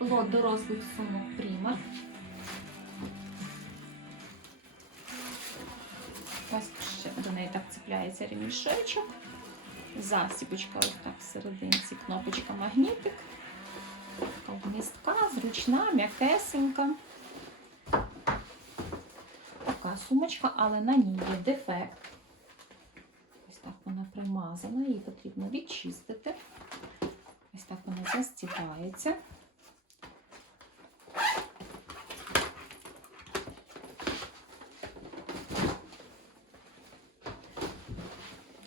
лот дорослих сумок Primark. Ось ще до неї так цепляється ремішечок. Засібочка ось так всерединці, кнопочка магнітик. Така вмістка, зручна, м'якесенька. Така сумочка, але на ній є дефект. Ось так вона примазана, її потрібно відчистити. Ось так вона застібається.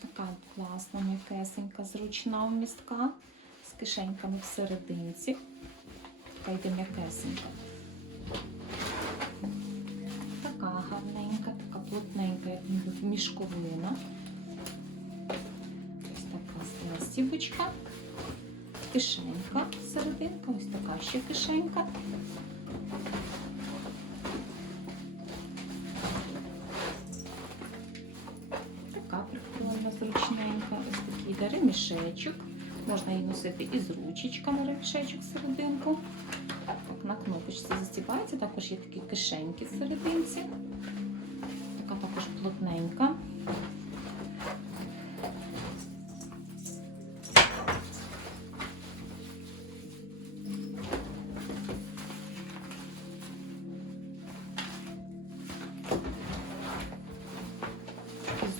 Така класна, м'якесенька, зручна вмістка з кишеньками всерединці. Така йде м'якесенька. Така гарненька, така плотненька, як мішковина. Ось така стібочка. Кишенька серединка, ось така ще кишенька. Прикольна, зручненька. Ось такий йде ремішечок. Можна її носити і з ручечками ремішечок серединку. Так, на кнопочці застібається, також є такі кишеньки серединці. Така також плотненька.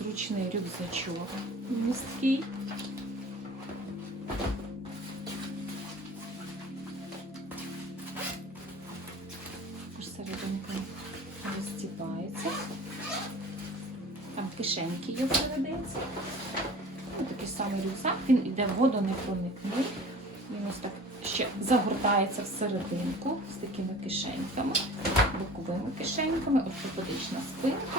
Зручний рюкзачок місткий. Серединка розстібається. Там кишеньки є всерединці. Ось такий самий рюкзак, він іде водонепроникний. Він ось так ще загортається всерединку з такими кишеньками, боковими кишеньками, ортопедична спинка.